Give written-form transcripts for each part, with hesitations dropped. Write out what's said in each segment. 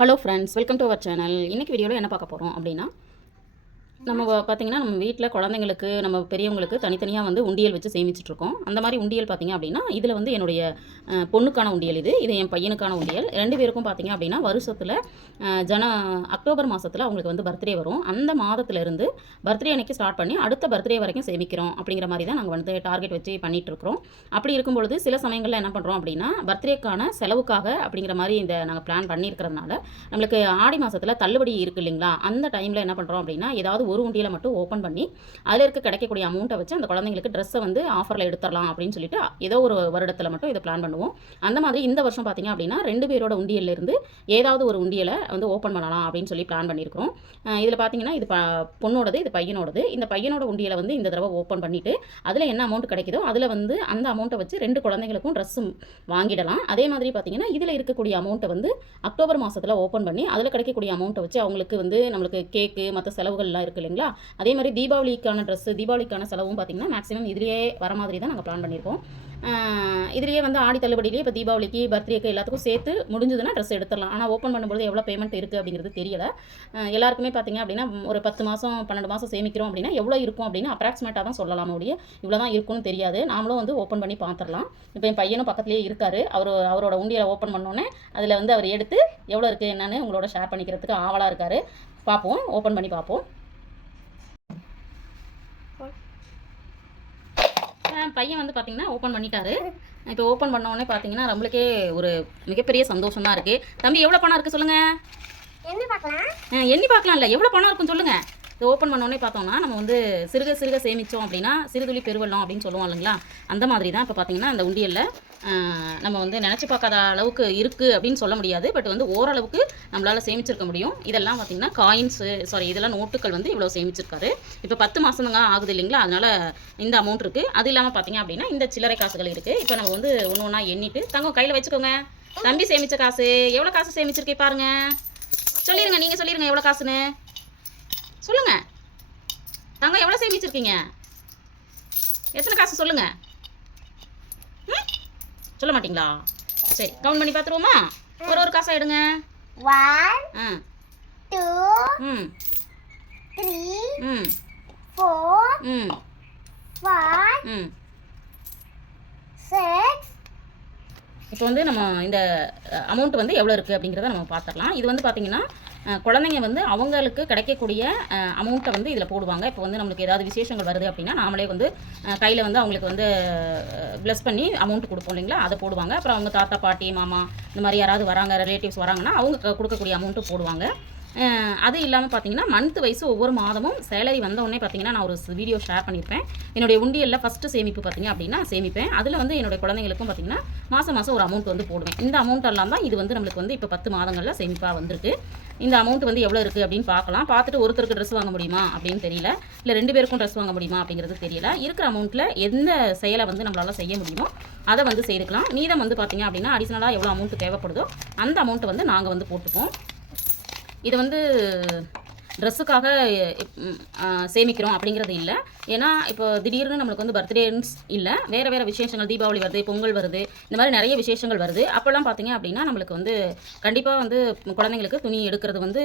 Hello friends, welcome to our channel. இன்றைக்கி வீடியோவில் என்ன பார்க்க போகிறோம் அப்படின்னா, நம்ம பார்த்திங்கன்னா நம்ம வீட்டில் குழந்தைங்களுக்கு நம்ம பெரியவங்களுக்கு தனித்தனியாக வந்து உண்டியல் வச்சு சேமிச்சிட்ருக்கோம். அந்த மாதிரி உண்டியல் பார்த்திங்க அப்படின்னா, இதில் வந்து என்னுடைய பொண்ணுக்கான உண்டியல் இது என் பையனுக்கான உண்டியல். 2 பேருக்கும் பார்த்திங்க அப்படின்னா வருஷத்தில் அக்டோபர் மாதத்தில் அவங்களுக்கு வந்து பர்த்டே வரும். அந்த மாதத்துலேருந்து பர்த்டே அன்றைக்கி ஸ்டார்ட் பண்ணி அடுத்த பர்த்டே வரைக்கும் சேமிக்கிறோம் அப்படிங்கிற மாதிரி தான் நாங்கள் வந்து டார்கெட் வச்சு பண்ணிகிட்ருக்குறோம். அப்படி இருக்கும்பொழுது சில சமயங்களில் என்ன பண்ணுறோம் அப்படின்னா, பர்த்டேக்கான செலவுக்காக அப்படிங்கிற மாதிரி இந்த நாங்கள் பிளான் பண்ணியிருக்கிறதுனால நம்மளுக்கு ஆடி மாதத்தில் தள்ளுபடி இருக்குது இல்லைங்களா, அந்த டைமில் என்ன பண்ணுறோம் அப்படின்னா, ஏதாவது ஒரு உண்டியில் மட்டும் ஓப்பன் பண்ணி அதில் இருக்க கிடைக்கக்கூடிய அமௌண்ட்டை வச்சு அந்த குழந்தைங்களுக்கு ட்ரெஸ்ஸை வந்து ஆஃபரில் எடுத்துடலாம் அப்படின்னு சொல்லிட்டு ஏதோ ஒரு வருடத்தில் மட்டும் இதை பிளான் பண்ணுவோம். அந்த மாதிரி இந்த வருஷம் பார்த்திங்க அப்படின்னா 2 பேரோட உண்டியல்லேருந்து ஏதாவது ஒரு உண்டியலை வந்து ஓப்பன் பண்ணலாம் அப்படின்னு சொல்லி பிளான் பண்ணியிருக்கிறோம். இதில் பார்த்திங்கன்னா இது பொண்ணோடது, இது பையனோடது. இந்த பையனோட உண்டியலை வந்து இந்த தடவை ஓப்பன் பண்ணிவிட்டு அதில் என்ன அமௌண்ட் கிடைக்குதோ அதில் வந்து அந்த அமௌண்ட்டை வச்சு 2 குழந்தைங்களுக்கும் ட்ரெஸ்ஸு வாங்கிடலாம். அதே மாதிரி பார்த்திங்கன்னா இதில் இருக்கக்கூடிய அமௌண்ட்டை வந்து அக்டோபர் மாதத்தில் ஓப்பன் பண்ணி அதில் கிடைக்கக்கூடிய அமௌண்ட்டை வச்சு அவங்களுக்கு வந்து நம்மளுக்கு கேக்கு மற்ற செலவுகள்லாம் இருக்குது இல்லைங்களா, அதே மாதிரி தீபாவளிக்கான ட்ரெஸ்ஸு தீபாவளிக்கான செலவும் பார்த்திங்கன்னா மேக்ஸிமம் இதிலேயே வர மாதிரி தான் நாங்கள் பிளான் பண்ணியிருக்கோம். இதிலேயே வந்து ஆடி தள்ளுபடியிலே இப்போ தீபாவளிக்கு பர்த்டேக்கு எல்லாத்துக்கும் சேர்த்து முடிஞ்சதுன்னா ட்ரெஸ் எடுத்துடலாம். ஆனால் ஓப்பன் பண்ணும்போது எவ்வளோ பேமெண்ட் இருக்குது அப்படிங்கிறது தெரியலை. எல்லாருக்குமே பார்த்திங்க அப்படின்னா ஒரு 10 மாதம் 12 மாதம் சேமிக்கிறோம் அப்படின்னா எவ்வளோ இருக்கும் அப்படின்னு அப்ராக்சிமேட்டாக தான் சொல்லலாம் முடிய, இவ்வளோ தான் இருக்கும்னு தெரியாது. நாமளும் வந்து ஓப்பன் பண்ணி பார்த்துடலாம். இப்போ என் பையனும் பக்கத்துலேயே இருக்கார். அவரோட உண்டியலை ஓப்பன் பண்ணோன்னே அதில் வந்து அவர் எடுத்து எவ்வளோ இருக்குது என்னன்னு உங்களோட ஷேர் பண்ணிக்கிறதுக்கு ஆவலாக இருக்கார். பார்ப்போம், ஓப்பன் பண்ணி பார்ப்போம். பையன் வந்து பார்த்திங்கன்னா ஓப்பன் பண்ணிட்டாரு. இப்போ ஓப்பன் பண்ணோடனே பார்த்திங்கன்னா நம்மளுக்கே ஒரு மிகப்பெரிய சந்தோஷம் தான் இருக்குது. தம்பி எவ்வளோ பணம் இருக்குது சொல்லுங்கள். எண்ணி பார்க்கலாம் இல்லை, எவ்வளோ பணம் இருக்குன்னு சொல்லுங்கள். இது ஓப்பன் பண்ணோடனே பார்த்தோம்னா நம்ம வந்து சிறுக சிறுக சேமித்தோம் அப்படின்னா சிறுதுளி பெருவெள்ளம் அப்படின்னு சொல்லுவோம் இல்லைங்களா, அந்த மாதிரி தான் இப்போ பார்த்திங்கன்னா அந்த உண்டியலில் நம்ம வந்து நினச்சி பார்க்காத அளவுக்கு இருக்குது அப்படின்னு சொல்ல முடியாது. பட் வந்து ஓரளவுக்கு நம்மளால் சேமிச்சிருக்க முடியும். இதெல்லாம் பார்த்திங்கன்னா இதெல்லாம் நோட்டுகள் வந்து இவ்வளோ சேமிச்சிருக்காரு. இப்போ 10 மாதங்க ஆகுது இல்லைங்களா, அதனால் இந்த அமௌண்ட் இருக்குது. அது இல்லாமல் பார்த்திங்க அப்படின்னா இந்த சில்லறை காசுகள் இருக்குது. இப்போ நம்ம வந்து ஒன்று ஒன்றா எண்ணிட்டு தங்கம் கையில் வச்சுக்கோங்க. தம்பி சேமித்த காசு எவ்வளோ காசு சேமிச்சிருக்கே பாருங்கள். சொல்லிடுங்க, நீங்கள் சொல்லிடுங்க எவ்வளோ காசுன்னு சொல்லுங்க. தங்கம் எவ்வளோ சேமிச்சிருக்கீங்க, எத்தனை காசு சொல்லுங்க. சொல்ல மாட்டீங்களா? சரி, கவுண்ட் பண்ணி பார்த்துருவோமா? ஒரு காசா எடுங்க. 1 2 3 4 5 6. இப்போ வந்து நம்ம இந்த அமௌண்ட் வந்து எவ்வளோ இருக்குது அப்படிங்கிறத நம்ம பார்த்துடலாம். இது வந்து பார்த்திங்கன்னா குழந்தைங்க வந்து அவங்களுக்கு கிடைக்கக்கூடிய அமௌண்ட்டை வந்து இதில் போடுவாங்க. இப்போ வந்து நம்மளுக்கு ஏதாவது விசேஷங்கள் வருது அப்படின்னா நாமளே வந்து கையில் வந்து அவங்களுக்கு வந்து ப்ளஸ் பண்ணி அமௌண்ட் கொடுப்போம் இல்லைங்களா, அதை போடுவாங்க. அப்புறம் அவங்க தாத்தா பாட்டி மாமா இந்த மாதிரி யாராவது வராங்க, ரிலேட்டிவ்ஸ் வராங்கன்னா அவங்க கொடுக்கக்கூடிய அமௌண்ட்டு போடுவாங்க. அது இல்லாமல் பார்த்திங்கன்னா மந்த் வைஸ் ஒவ்வொரு மாதமும் சேலரி வந்தோடனே பார்த்திங்கன்னா நான் ஒரு வீடியோ ஷேர் பண்ணியிருப்பேன். என்னுடைய உண்டியலில் ஃபஸ்ட்டு சேமிப்பு பார்த்திங்க அப்படின்னா சேமிப்பேன். அதில் வந்து என்னுடைய குழந்தைங்களுக்கும் பார்த்திங்கன்னா மாதம் ஒரு அமௌண்ட் வந்து போடுவேன். இந்த அமௌண்ட் எல்லாம் தான் இது வந்து நம்மளுக்கு வந்து இப்போ 10 மாதங்களில் சேமிப்பாக வந்திருக்கு. இந்த அமௌண்ட் வந்து எவ்வளோ இருக்குது அப்படின்னு பார்க்கலாம். பார்த்துட்டு ஒருத்தருக்கு ட்ரெஸ் வாங்க முடியுமா அப்படின்னு தெரியல, இல்லை 2 பேருக்கும் ட்ரெஸ் வாங்க முடியுமா அப்படிங்கிறது தெரியல. இருக்கிற அமௌண்ட்டில் எந்த செயலை வந்து நம்மளால் செய்ய முடியுமோ அதை வந்து செய்துக்கலாம். மீதம் வந்து பார்த்திங்க அப்படின்னா அடிஷ்னலாக எவ்வளோ அமௌண்ட் தேவைப்படுதோ அந்த அமௌண்ட்டை வந்து நாங்கள் வந்து போட்டுப்போம். இது வந்து ட்ரெஸ்ஸுக்காக சேமிக்கிறோம் அப்படிங்கிறது இல்லை. ஏன்னா இப்போ திடீர்னு நம்மளுக்கு வந்து பர்த்டேன்னு இல்லை, வேறு விசேஷங்கள், தீபாவளி வருது, பொங்கல் வருது, இந்த மாதிரி நிறைய விசேஷங்கள் வருது. அப்போல்லாம் பார்த்திங்க அப்படின்னா நம்மளுக்கு வந்து கண்டிப்பாக வந்து குழந்தைங்களுக்கு துணி எடுக்கிறது வந்து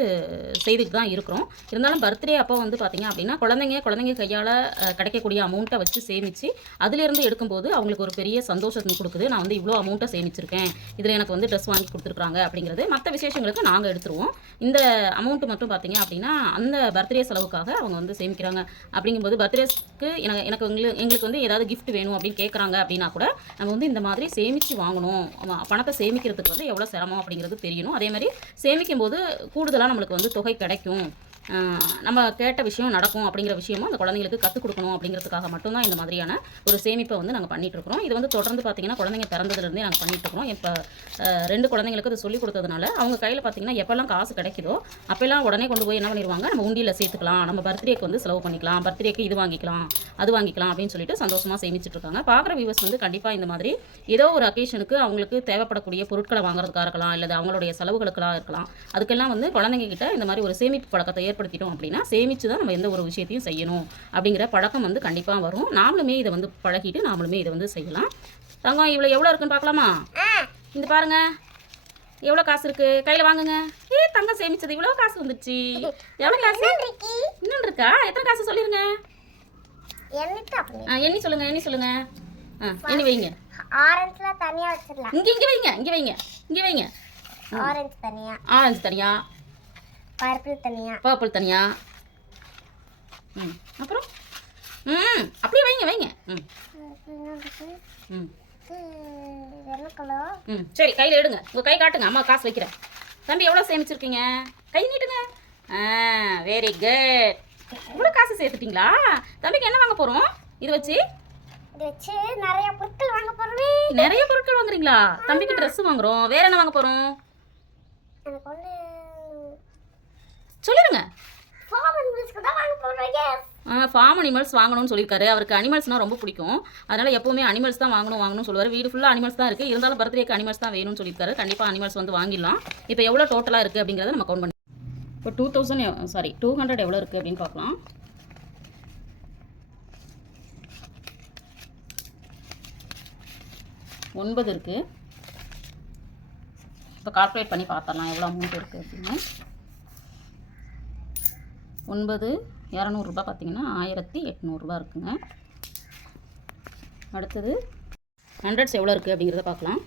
செய்துட்டு தான் இருக்கிறோம். இருந்தாலும் பர்த்டே அப்போ வந்து பார்த்திங்க அப்படின்னா குழந்தைங்க கையால் கிடைக்கக்கூடிய அமௌண்ட்டை வச்சு சேமித்து அதிலேருந்து எடுக்கும்போது அவங்களுக்கு ஒரு பெரிய சந்தோஷத்தை கொடுக்குது. நான் வந்து இவ்வளோ அமௌண்ட்டை சேமிச்சிருக்கேன், இதில் எனக்கு வந்து ட்ரெஸ் வாங்கி கொடுத்துருக்காங்க அப்படிங்கிறது. மற்ற விசேஷங்களுக்கு நாங்கள் எடுத்துருவோம். இந்த அமௌண்ட்டு மட்டும் பார்த்திங்க அப்படின்னா அந்த பர்த்டே செலவுக்காக அவங்க வந்து சேமிக்கிறாங்க. அப்படிங்கும்போது பர்த்டேஸ்க்கு எங்களுக்கு வந்து ஏதாவது கிஃப்ட் வேணும் அப்படின்னு கேட்குறாங்க அப்படின்னா கூட நம்ம வந்து இந்த மாதிரி சேமித்து வாங்கணும். பணத்தை சேமிக்கிறதுக்கு வந்து எவ்வளோ சிரமம் அப்படிங்கிறது தெரியணும். அதே மாதிரி சேமிக்கும் போது கூடுதலாக நம்மளுக்கு வந்து தொகை கிடைக்கும், நம்ம கேட்ட விஷயம் நடக்கும் அப்படிங்கிற விஷயமும் அந்த குழந்தைங்களுக்கு கற்றுக் கொடுக்கணும் அப்படிங்கிறதுக்காக மட்டும்தான் இந்த மாதிரியான ஒரு சேமிப்பை வந்து நாங்கள் பண்ணிகிட்ருக்குறோம். இது வந்து தொடர்ந்து பார்த்திங்கன்னா குழந்தைங்க பிறந்ததுலேருந்தே நாங்கள் பண்ணிகிட்ருக்குறோம். இப்போ 2 குழந்தைங்களுக்கு அது சொல்லிக் கொடுத்ததுனால அவங்க கையில் பார்த்திங்கன்னா எப்போல்லாம் காசு கிடைக்குதோ அப்போல்லாம் உடனே கொண்டு போய் என்ன பண்ணிடுவாங்க, நம்ம உண்டியில் சேர்த்துக்கலாம், நம்ம பர்த்டேக்கு வந்து செலவு பண்ணிக்கலாம், பர்த்டேக்கு இது வாங்கிக்கலாம் அது வாங்கிக்கலாம் அப்படின்னு சொல்லிட்டு சந்தோஷமாக சேமிச்சிட்ருக்காங்க. பார்க்குற வியூவர்ஸ் வந்து கண்டிப்பாக இந்த மாதிரி ஏதோ ஒரு அக்கேஷனுக்கு அவங்களுக்கு தேவைப்படக்கூடிய பொருட்களை வாங்குறதுக்காக இருக்கலாம், இல்லை அவங்களுடைய செலவுகளுக்கெல்லாம் இருக்கலாம். அதுக்கெல்லாம் வந்து குழந்தைங்க கிட்ட இந்த மாதிரி ஒரு சேமிப்பு பழக்கத்தை ஏற்படுத்திட்டோம் அப்படின்னா சேமித்து தான் நம்ம எந்த ஒரு விஷயத்தையும் செய்யணும் அப்படிங்கிற பழக்கம் வந்து கண்டிப்பாக வரும். நாமளுமே இதை வந்து பழகிட்டு நாமளுமே இதை வந்து செய்யலாம். தங்கம் இவ்வளோ எவ்வளோ இருக்குன்னு பார்க்கலாமா? இந்த பாருங்கள், எவ்வளோ காசு இருக்கு கையில் வாங்குங்க. தங்கம் சேமிச்சது இவ்வளோ காசு வந்துருச்சு. எவ்வளோ காசு இன்னும் இருக்கா? எத்தனை காசு சொல்லிருங்க. எண்ணி சொல்லுங்க, எண்ணி சொல்லுங்க. எண்ணி வைங்க. ஆரஞ்சுல தனியா வச்சிரலாம். இங்க வைங்க, இங்க வைங்க, இங்க வைங்க. ஆரஞ்சு தனியா, ஆரஞ்சு தனியா, பர்பிள் தனியா, பர்பிள் தனியா. அப்புறம் அப்படியே வைங்க வைங்க. சரி கையில் எடுங்க. உங்கள் கை காட்டுங்க. அம்மா காசு வைக்கிறேன். தம்பி எவ்வளோ சேமிச்சிருக்கீங்க? கை நீட்டுங்க. Very good. இவ்வளோ காசு சேர்த்துட்டீங்களா? தம்பிக்கு என்ன வாங்க போகிறோம்? இது வச்சு நிறைய பொருட்கள் வாங்க போகிறோம். நிறைய பொருட்கள் வாங்குறீங்களா? தம்பிக்கு ட்ரெஸ் வாங்குறோம். வேற என்ன வாங்க போகிறோம் சொல்லிடுங்க. ஃபார்ம் அனிமல்ஸ் வாங்கணும்னு சொல்லியிருக்காரு. அவருக்கு அனிமல்ஸ்னால் ரொம்ப பிடிக்கும். அதனால் எப்போவுமே அனிமல்ஸ் தான் வாங்கணும்னு சொல்லுவார். வீடு ஃபுல்லாக அனிமல்ஸ் தான் இருக்குது. இருந்தாலும் பர்த்டேக்கு அனிமல்ஸ் தான் வேணும்னு சொல்லியிருக்காரு. கண்டிப்பாக அனிமல்ஸ் வந்து வாங்கிடலாம். இப்போ எவ்வளோ டோட்டலாக இருக்குது அப்படிங்கிறத நம்ம கவுண்ட் பண்ணி இப்போ 200 எவ்வளோ இருக்குது அப்படின்னு பார்க்கலாம். ஒன்பது இருக்குது. இப்போ கால்குலேட் பண்ணி பார்த்தரலாம் எவ்வளோ அமௌண்ட் இருக்குது அப்படின்னு. 9 200 பார்த்தீங்கன்னா 1800 இருக்குங்க. அடுத்தது ஹண்ட்ரட்ஸ் எவ்வளோ இருக்குது அப்படிங்கிறத பார்க்கலாம்.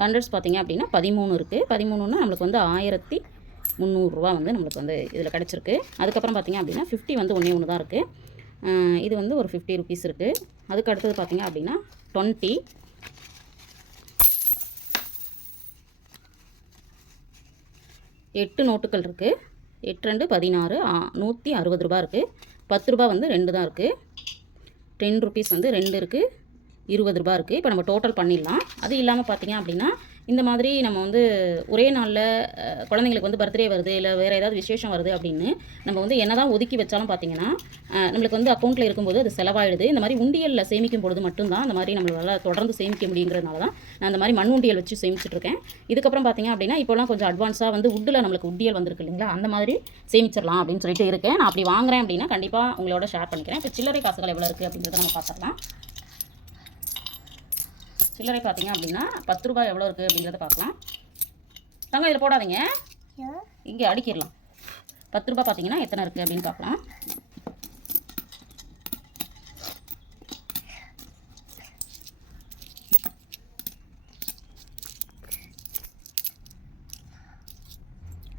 ஹண்ட்ரட்ஸ் பார்த்தீங்க அப்படின்னா 13 இருக்குது. 13ன்னா நம்மளுக்கு வந்து 1300 வந்து நம்மளுக்கு வந்து இதில் கிடச்சிருக்கு. அதுக்கப்புறம் பார்த்தீங்க அப்படின்னா 50 வந்து ஒன்று தான் இருக்குது. இது வந்து ஒரு 50 ருபீஸ் இருக்குது. அதுக்கு அடுத்தது பார்த்தீங்க அப்படின்னா 20, 8 நோட்டுகள் இருக்குது. 8 2 16, 160 ரூபா இருக்குது. 10 ரூபா வந்து 2 தான் இருக்குது. 10 ருபீஸ் வந்து 2 இருக்குது. 20 ரூபா இருக்குது. இப்போ நம்ம டோட்டல் பண்ணிடலாம். அது இல்லாமல் பார்த்தீங்க அப்படின்னா இந்த மாதிரி நம்ம வந்து ஒரே நாளில் குழந்தைங்களுக்கு வந்து பர்த்டே வருது, இல்லை வேறு ஏதாவது விசேஷம் வருது அப்படின்னு நம்ம வந்து என்ன தான் ஒதுக்கி வச்சாலும் பார்த்தீங்கன்னா நம்மளுக்கு வந்து அக்கௌண்ட்டில் இருக்கும்போது அது செலவாயிடுது. இந்த மாதிரி உண்டியலில் சேமிக்கும் பொழுது மட்டும்தான் அந்த மாதிரி நம்மளால் தொடர்ந்து சேமிக்க முடியுங்கிறதுனால தான் நான் அந்த மாதிரி மண் உண்டியல் வச்சு சேமிச்சிட்ருக்கேன். இதுக்கப்புறம் பார்த்தீங்க அப்படின்னா இப்போலாம் கொஞ்சம் அட்வான்ஸாக வந்து உட்டில் நம்மளுக்கு உண்டியல் வந்திருக்கு இல்லைங்களா, அந்த மாதிரி சேமிச்சிடலாம் அப்படின்னு சொல்லிட்டு இருக்கேன். நான் அப்படி வாங்குறேன் அப்படின்னா கண்டிப்பாக உங்களோட ஷேர் பண்ணிக்கிறேன். இப்போ சில்லறை காசுகள் எவ்வளோ இருக்குது அப்படிங்கிறத நம்ம பார்த்துக்கலாம். சில்லறை பார்த்தீங்க அப்படின்னா 10 ரூபாய் எவ்வளோ இருக்குது அப்படிங்கிறத பார்க்கலாம். தங்க இதில் போடாதீங்க, இங்கே அடிக்கிடலாம். 10 ரூபாய் பார்த்தீங்கன்னா எத்தனை இருக்குது அப்படின்னு பார்க்கலாம்.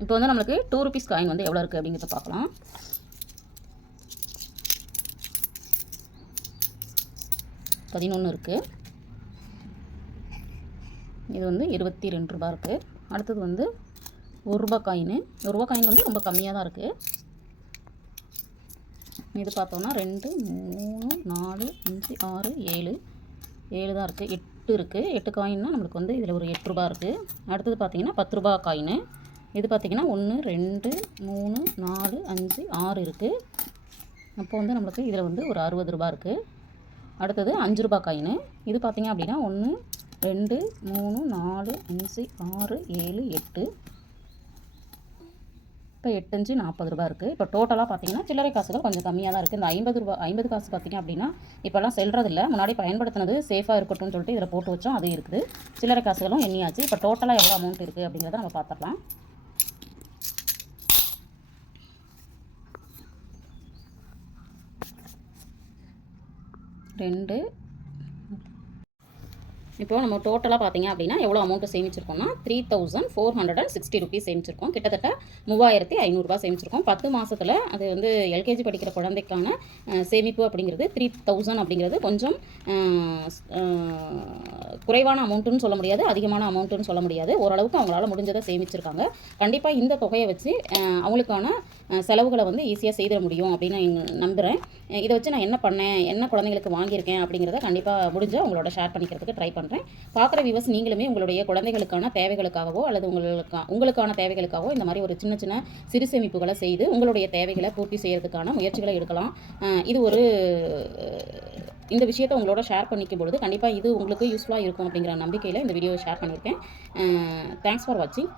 இப்போ வந்து நம்மளுக்கு 2 ருபீஸ் காயின் வந்து எவ்வளோ இருக்குது அப்படிங்கிறத பார்க்கலாம். 11 இருக்குது. இது வந்து 22 ரூபா இருக்குது. அடுத்தது வந்து 1 ரூபா காயின். 1 ரூபா காயின் வந்து ரொம்ப கம்மியாக தான் இருக்குது. இது பார்த்தோம்னா 2 3 4 5 6 7 தான் இருக்குது. 8 இருக்குது. 8 காயின்னா நம்மளுக்கு வந்து இதில் ஒரு 8 ரூபா இருக்குது. அடுத்தது பார்த்திங்கன்னா 10 ரூபா காயின். இது பார்த்திங்கன்னா 1 2 3 4 5 6 இருக்குது. அப்போ வந்து நம்மளுக்கு இதில் வந்து ஒரு 60 ரூபா இருக்குது. அடுத்தது 5 ரூபா காயின். இது பார்த்திங்க அப்படின்னா 1 2 3 4 5 6 7 8. இப்போ 8 5 40 ரூபா இருக்குது. இப்போ டோட்டலாக பார்த்தீங்கன்னா சில்லறை காசுகள் கொஞ்சம் கம்மியாக தான் இருக்குது. இந்த 50 ரூபா 50 காசு பார்த்திங்க அப்படின்னா இப்போல்லாம் செல்றதில்லை. முன்னாடி பயன்படுத்தினது சேஃபாக இருக்கட்டும்னு சொல்லிட்டு இதில் போட்டு வச்சோம், அது இருக்குது. சில்லறை காசுகளும் எண்ணியாச்சு. இப்போ டோட்டலாக எவ்வளோ அமௌண்ட் இருக்குது அப்படிங்கிறத நம்ம பார்த்துடலாம். இப்போ நம்ம டோட்டலாக பார்த்தீங்க அப்படின்னா எவ்வளோ அமௌண்ட்டு சேமிச்சிருக்கோம்னா 3460 ருபீஸ் சேமிச்சிருக்கோம். கிட்டத்தட்ட 3500 சேமிச்சிருக்கோம். 10 மாதத்தில் அது வந்து எல்கேஜி படிக்கிற குழந்தைக்கான சேமிப்பு அப்படிங்கிறது 3000 அப்படிங்கிறது கொஞ்சம் குறைவான அமௌண்ட்டுன்னு சொல்ல முடியாது, அதிகமான அமௌண்ட்டுன்னு சொல்ல முடியாது. ஓரளவுக்கு அவங்களால முடிஞ்சதை சேமிச்சிருக்காங்க. கண்டிப்பாக இந்த தொகையை வச்சு அவங்களுக்கான செலவுகளை வந்து ஈஸியாக செய்திட முடியும் அப்படின்னு நம்புகிறேன். இதை வச்சு நான் என்ன பண்ணேன், என்ன குழந்தைங்களுக்கு வாங்கியிருக்கேன் அப்படிங்கிறத கண்டிப்பாக முடிஞ்சால் உங்களோட ஷேர் பண்ணிக்கிறதுக்கு ட்ரை பண்ணுறேன். பார்க்குற வியூவர்ஸ் நீங்களுமே உங்களுடைய குழந்தைகளுக்கான தேவைகளுக்காகவோ அல்லது உங்களுக்கான தேவைகளுக்காகவோ இந்த மாதிரி ஒரு சின்ன சின்ன சிறு சேமிப்புகளை செய்து உங்களுடைய தேவைகளை பூர்த்தி செய்கிறதுக்கான முயற்சிகளை எடுக்கலாம். இது ஒரு இந்த விஷயத்தை உங்களோட ஷேர் பண்ணிக்கும் பொழுது கண்டிப்பாக இது உங்களுக்கு யூஸ்ஃபுல்லாக இருக்கும் அப்படிங்கிற நம்பிக்கையில் இந்த வீடியோவை ஷேர் பண்ணியிருக்கேன். தேங்க்ஸ் ஃபார் வாட்சிங்.